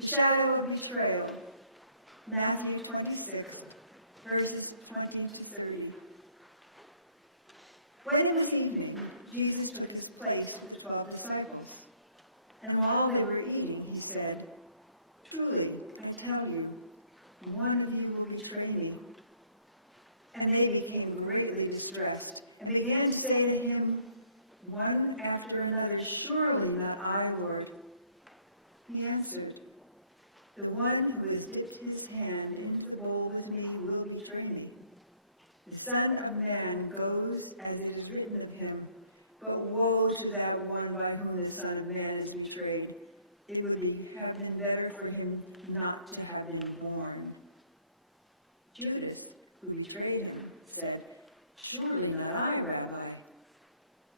The shadow of betrayal, Matthew 26, verses 20 to 30. When it was evening, Jesus took his place with the 12 disciples. And while they were eating, he said, "Truly, I tell you, one of you will betray me." And they became greatly distressed and began to say to him, one after another, "Surely not I, Lord." He answered, "The one who has dipped his hand into the bowl with me will betray me. The Son of Man goes as it is written of him, but woe to that one by whom the Son of Man is betrayed. It would have been better for him not to have been born." Judas, who betrayed him, said, "Surely not I, Rabbi."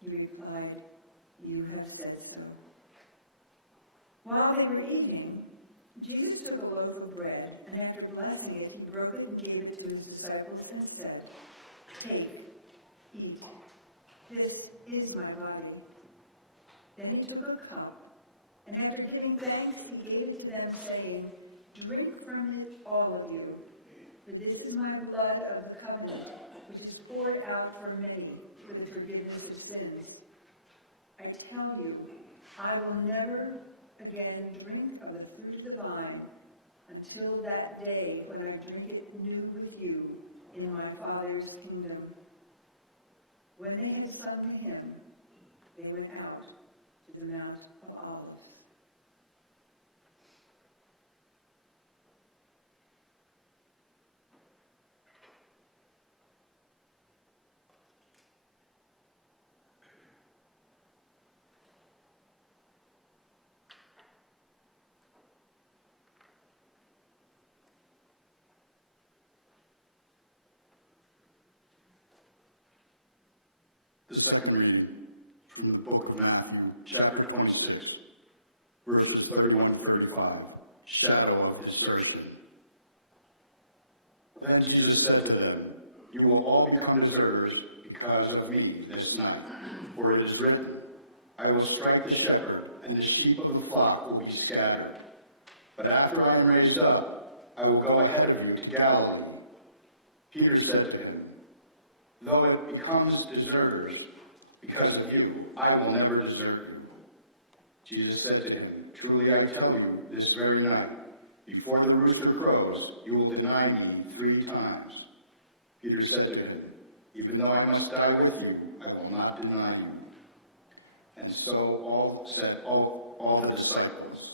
He replied, "You have said so." While they were eating, Jesus took a loaf of bread, and after blessing it, he broke it and gave it to his disciples and said, "Take, eat. This is my body." Then he took a cup, and after giving thanks, he gave it to them, saying, "Drink from it, all of you, for this is my blood of the covenant, which is poured out for many for the forgiveness of sins. I tell you, I will never again drink of the fruit of the vine until that day when I drink it new with you in my Father's kingdom." When they had sung the hymn, they went out to the Mount of Olives. The second reading from the book of Matthew, chapter 26, verses 31 to 35, shadow of desertion. Then Jesus said to them, "You will all become deserters because of me this night, for it is written, I will strike the shepherd, and the sheep of the flock will be scattered. But after I am raised up, I will go ahead of you to Galilee." Peter said to him, "Though it becomes deserters because of you, I will never desert you." Jesus said to him, "Truly I tell you, this very night, before the rooster crows, you will deny me 3 times. Peter said to him, "Even though I must die with you, I will not deny you." And so all said all the disciples.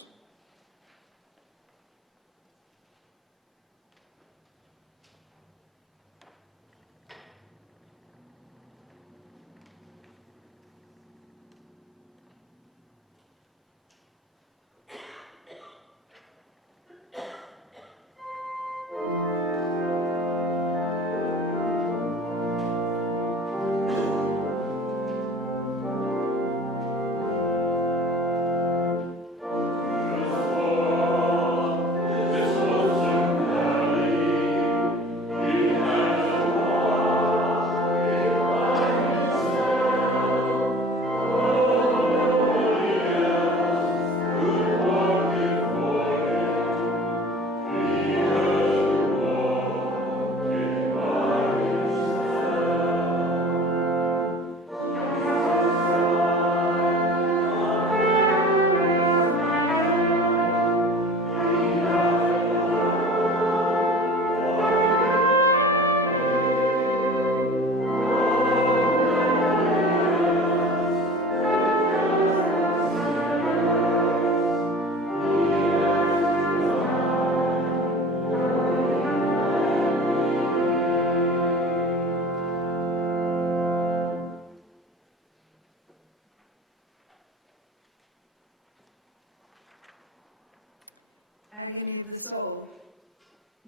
Agony of the soul,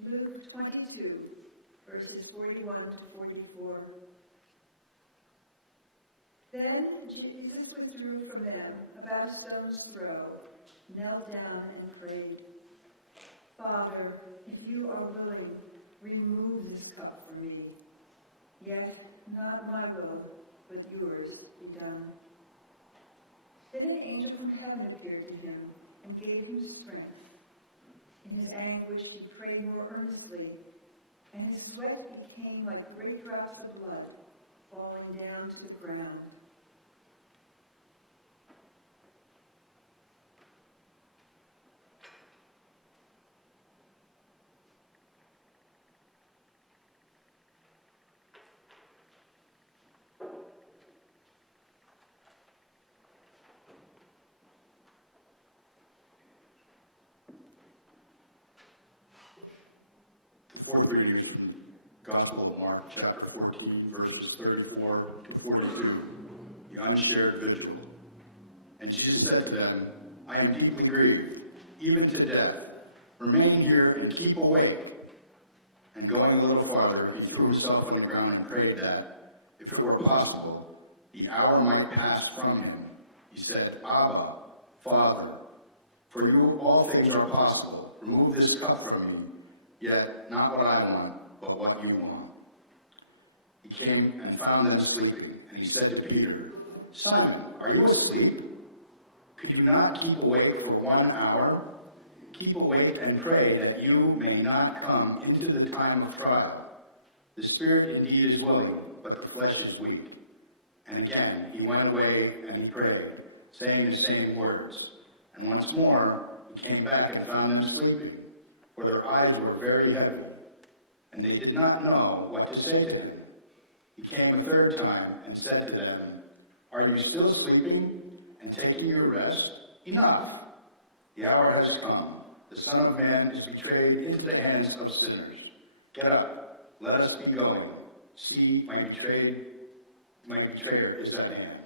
Luke 22, verses 41 to 44. Then Jesus withdrew from them about a stone's throw, knelt down and prayed, "Father, if you are willing, remove this cup from me. Yet not my will, but yours be done." Then an angel from heaven appeared to him and gave him strength. In his anguish, he prayed more earnestly, and his sweat became like great drops of blood falling down to the ground. The fourth reading is from the Gospel of Mark, chapter 14, verses 34 to 42, the unshared vigil. And Jesus said to them, I am deeply grieved, even to death. Remain here and keep awake. And going a little farther, he threw himself on the ground and prayed that, if it were possible, the hour might pass from him. He said, Abba, Father, for you all things are possible. Remove this cup from me. Yet not what I want, but what you want. He came and found them sleeping, and he said to Peter, Simon, are you asleep? Could you not keep awake for 1 hour? Keep awake and pray that you may not come into the time of trial. The spirit indeed is willing, but the flesh is weak. And again he went away and he prayed, saying the same words. And once more he came back and found them sleeping, for their eyes were very heavy, and they did not know what to say to him. He came a third time and said to them, Are you still sleeping and taking your rest? Enough! The hour has come. The Son of Man is betrayed into the hands of sinners. Get up, let us be going. See, my betrayer is at hand.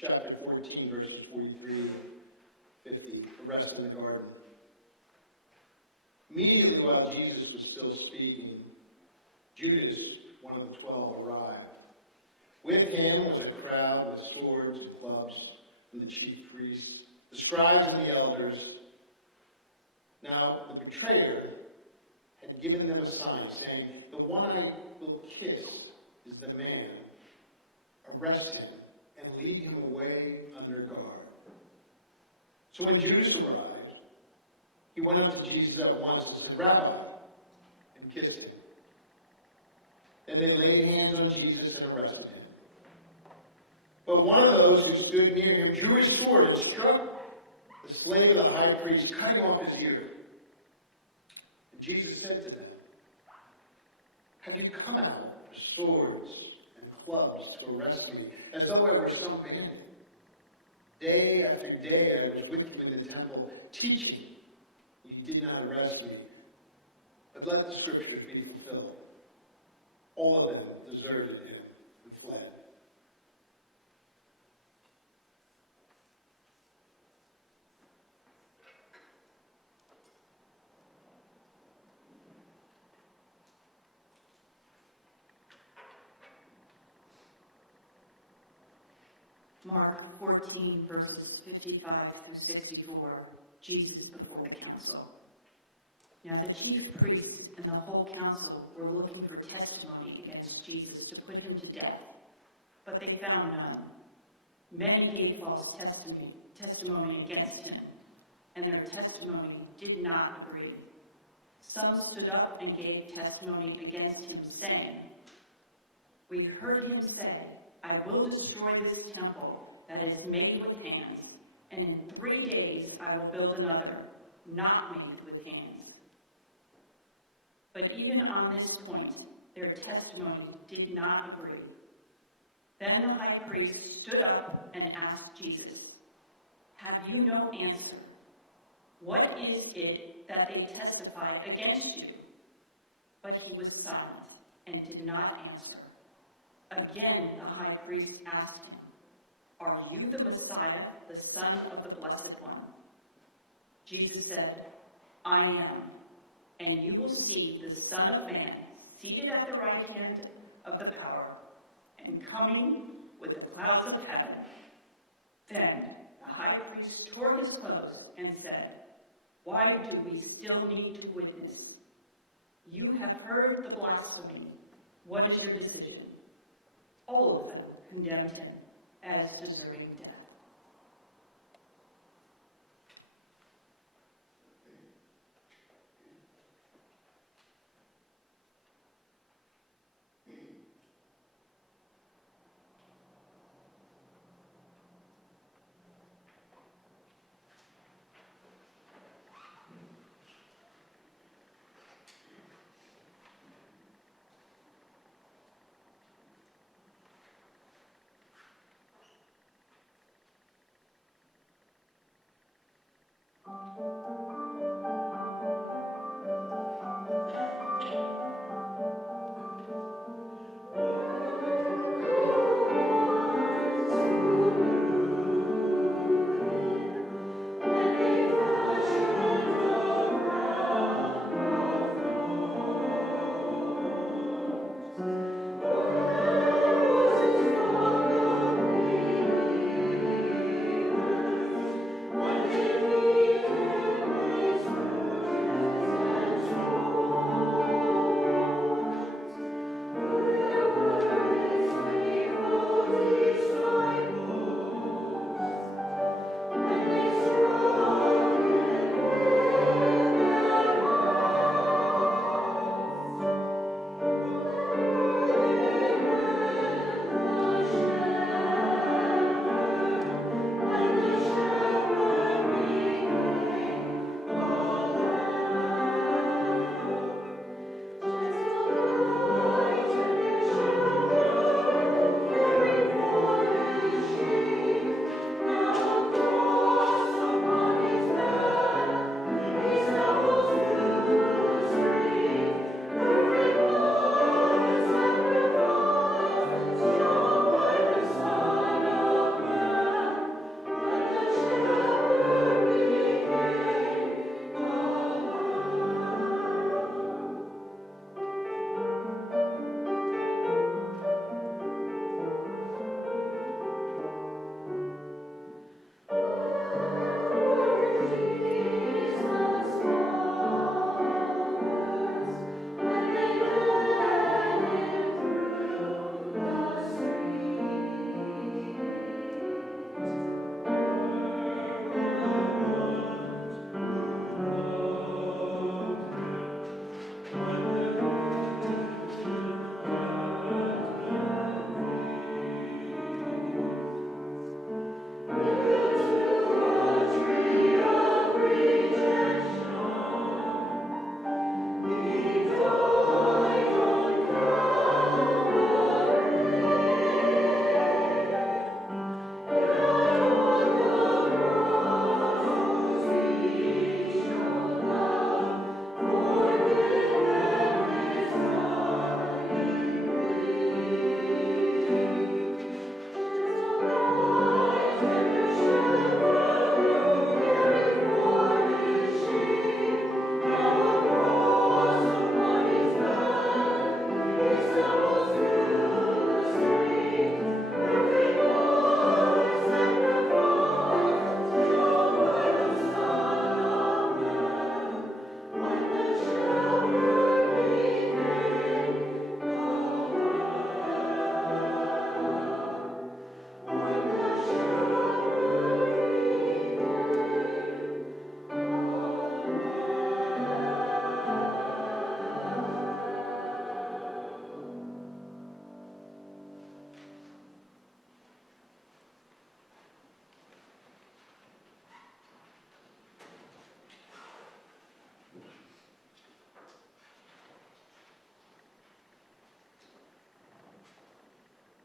chapter 14, verses 43 to 50, arrest in the garden. Immediately while Jesus was still speaking, Judas, one of the 12, arrived. With him was a crowd with swords and clubs from the chief priests, the scribes and the elders. Now the betrayer had given them a sign, saying, "The one I will kiss is the man. Arrest him and lead him away under guard." So when Judas arrived, he went up to Jesus at once and said, "Rabbi," and kissed him. Then they laid hands on Jesus and arrested him. But one of those who stood near him drew his sword and struck the slave of the high priest, cutting off his ear. And Jesus said to them, "Have you come out with swords and clubs to arrest me, as though I were some bandit? Day after day I was with you in the temple, teaching. You did not arrest me. But let the scriptures be fulfilled." All of them deserted him and fled. Mark 14, verses 55 through 64, Jesus before the council. Now the chief priests and the whole council were looking for testimony against Jesus to put him to death, but they found none. Many gave false testimony against him, and their testimony did not agree. Some stood up and gave testimony against him, saying, "We heard him say, 'I will destroy this temple that is made with hands, and in 3 days I will build another, not made with hands.'" But even on this point, their testimony did not agree. Then the high priest stood up and asked Jesus, "Have you no answer? What is it that they testify against you?" But he was silent and did not answer. Again, the high priest asked him, "Are you the Messiah, the Son of the Blessed One?" Jesus said, "I am, and you will see the Son of Man seated at the right hand of the power, and coming with the clouds of heaven." Then the high priest tore his clothes and said, "Why do we still need to witness? You have heard the blasphemy. What is your decision?" All of them condemned him as deserving death.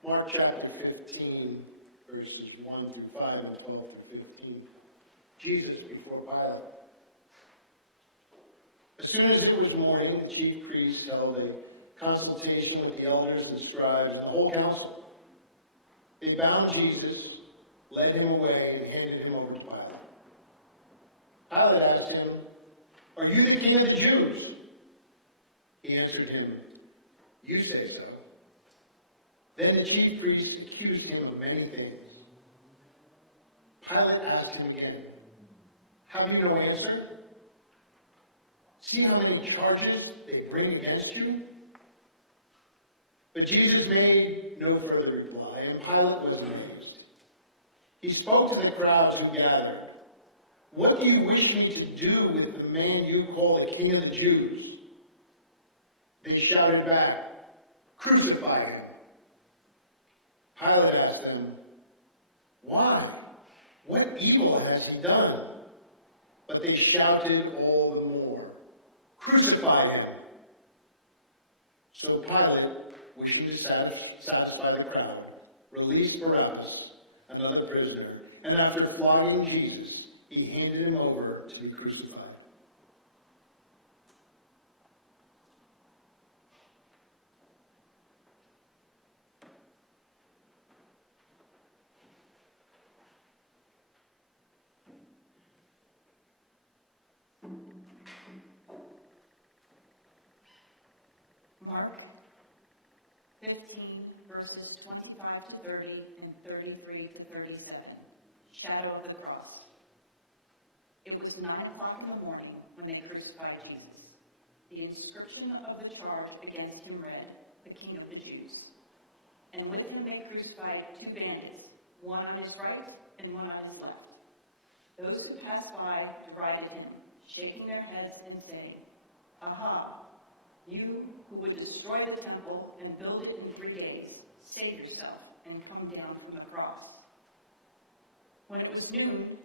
Mark chapter 15, verses 1 through 5 and 12 through 15. Jesus before Pilate. As soon as it was morning, the chief priests held a consultation with the elders and scribes and the whole council. They bound Jesus, led him away, and handed him over to Pilate. Pilate asked him, "Are you the king of the Jews?" He answered him, "You say so." Then the chief priests accused him of many things. Pilate asked him again, "Have you no answer? See how many charges they bring against you?" But Jesus made no further reply, and Pilate was amazed. He spoke to the crowds who gathered. "What do you wish me to do with the man you call the King of the Jews?" They shouted back, "Crucify him." Pilate asked them, "Why? What evil has he done?" But they shouted all the more, "Crucify him." So Pilate, wishing to satisfy the crowd, released Barabbas, another prisoner, and after flogging Jesus, he handed him over to be crucified. Mark 15, verses 25 to 30 and 33 to 37. Shadow of the cross. It was 9 o'clock in the morning when they crucified Jesus. The inscription of the charge against him read, "The King of the Jews." And with him they crucified 2 bandits, one on his right and one on his left. Those who passed by derided him, shaking their heads and saying, "Aha! You who would destroy the temple and build it in 3 days, save yourself and come down from the cross." When it was noon,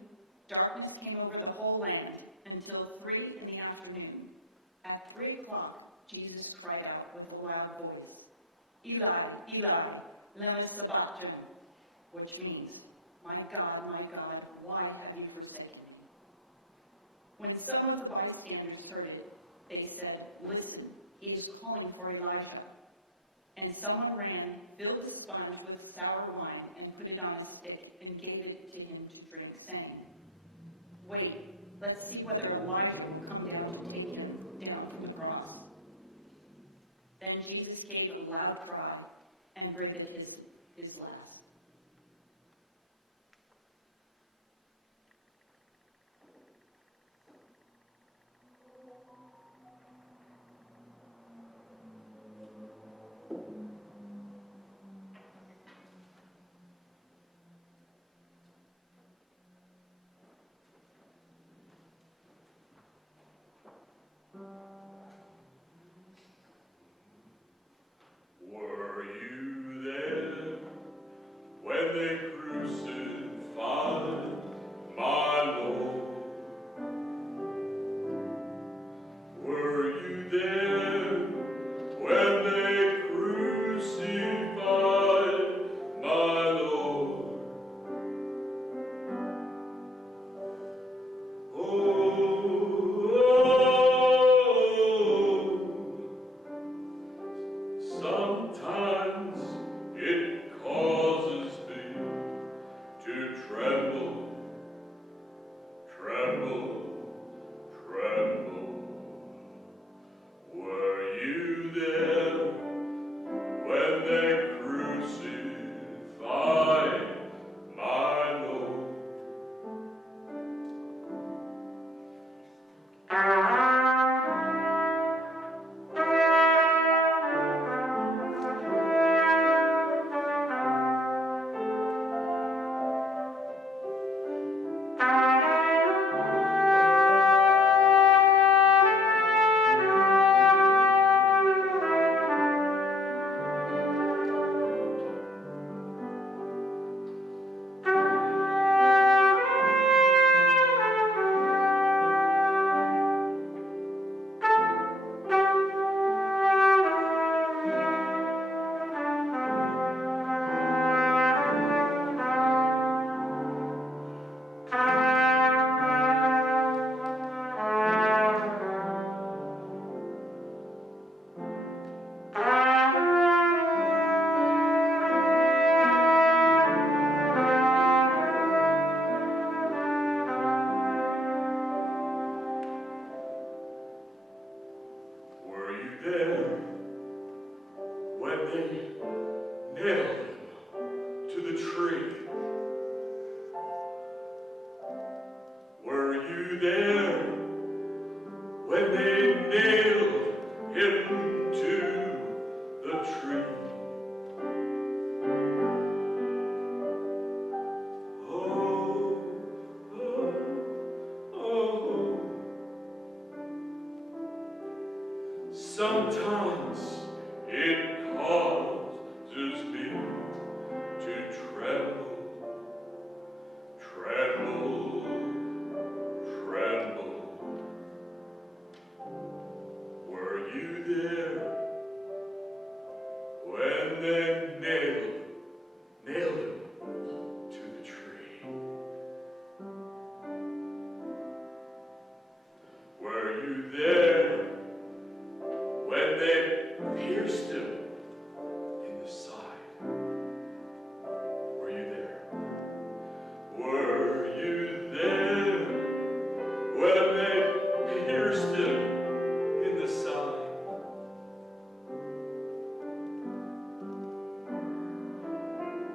darkness came over the whole land until 3 in the afternoon. At 3 o'clock, Jesus cried out with a loud voice, "Eli, Eli, lema sabachthani," which means, my God, why have you forsaken me?" When some of the bystanders heard it, they said, "Listen, he is calling for Elijah." And someone ran, filled a sponge with sour wine, and put it on a stick, and gave it to him to drink, saying, "Wait, let's see whether Elijah will come down to take him down from the cross." Then Jesus gave a loud cry and breathed his last. Were you there Sometimes it causes me to tremble, tremble, tremble. Were you there when they nailed him to the tree? Were you there when they pierced him in the side? Were you there? Were you there when they pierced him in the side?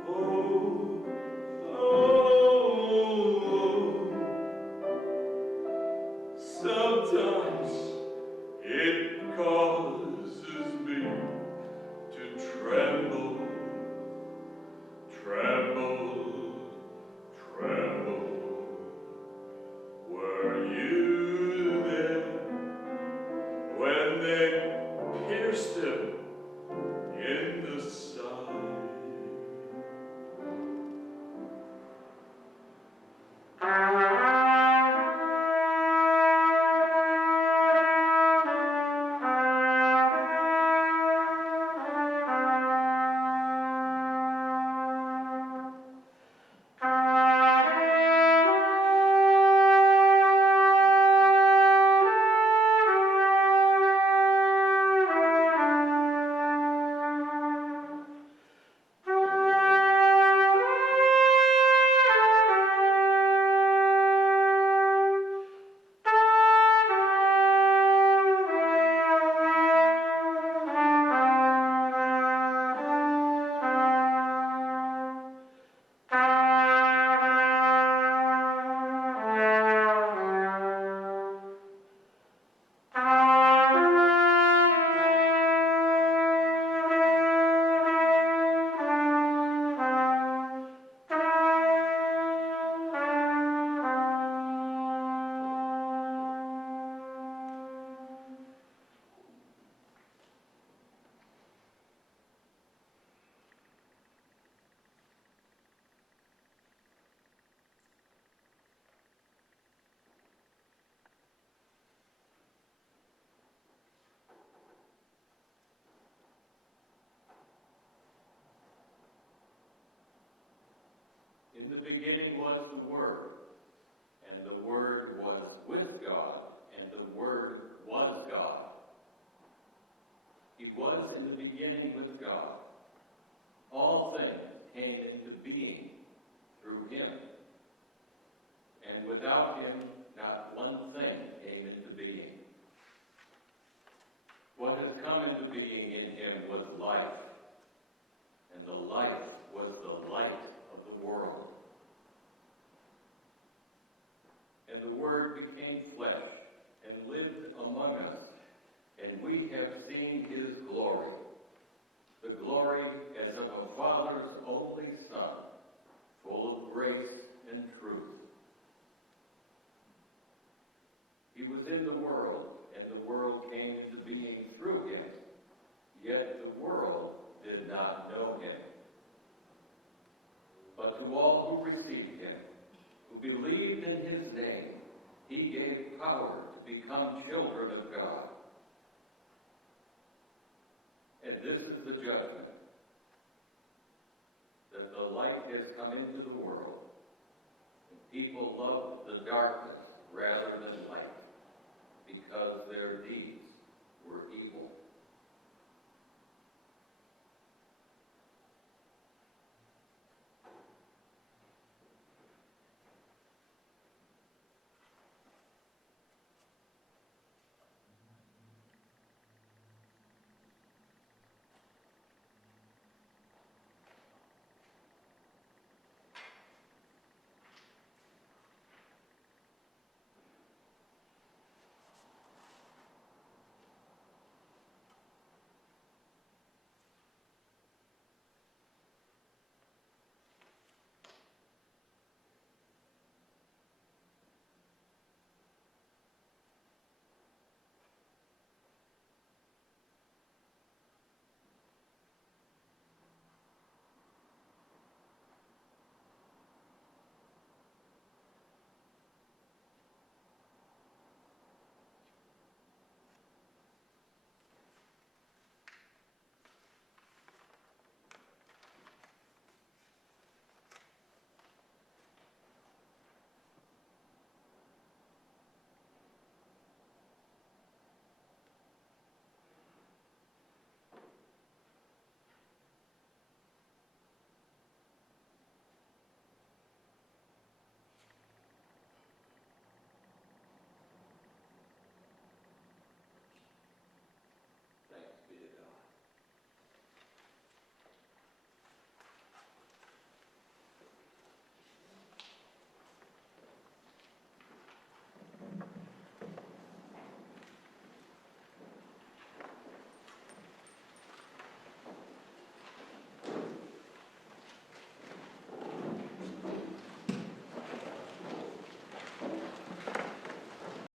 Oh, oh, sometimes it causes me to tremble, tremble, tremble. Were you there when they pierced him in the side? In the beginning was the Word, and the Word was with God, and the Word was God. He was in the beginning with God. All things came into being through him, and without him not one thing came into being. What has come into being in him was life, and the life was the light of the world. And the Word became flesh and lived among us, and we have seen his glory, the glory as of a Father's only Son, full of grace and truth. He was in the world, and the world came into being through him, yet the world did not know him. But to all who received him, who believed in his name, he gave power to become children of God. And this is the judgment, that the light has come into the world, and people love the darkness rather than light, because their deeds were evil.